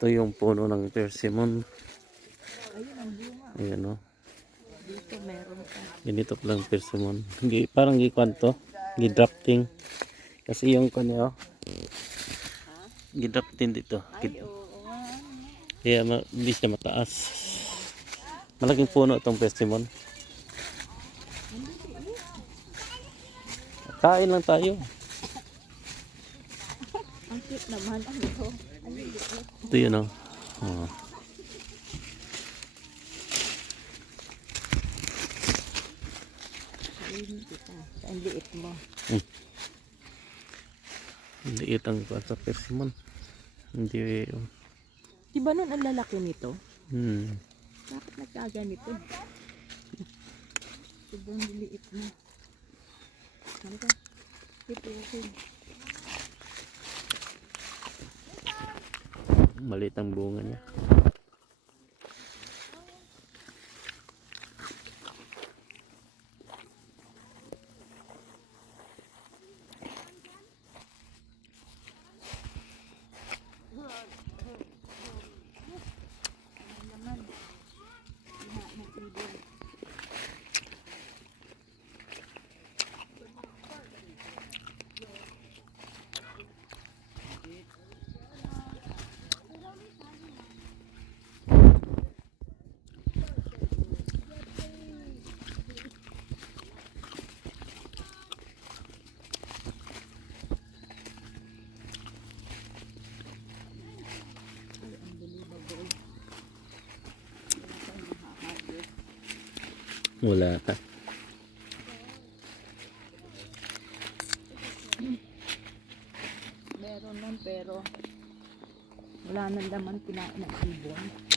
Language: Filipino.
Ito yung puno ng persimmon. Ayun ang bunga. Ayan o. Dito meron pa. Ganito lang persimmon. Parang gikuan to. Gidrafting. Kasi yung kanya o. Gidrafting dito. Ay, oo nga. Kaya hindi siya mataas. Malaking puno itong persimmon. Kain lang tayo. Ang cute naman. Ano ito? Ito yun o. Oh. Ang liit mo. Liit ang kuwan sa persimmon. Hindi. Diba nun ang lalaki nito? Bakit nagkaganito? Sobrang liit mo. Ano ka? Ito. Maliit ang bunga niya. Wala ka. Meron nun pero wala nang laman, kinain ng ibon.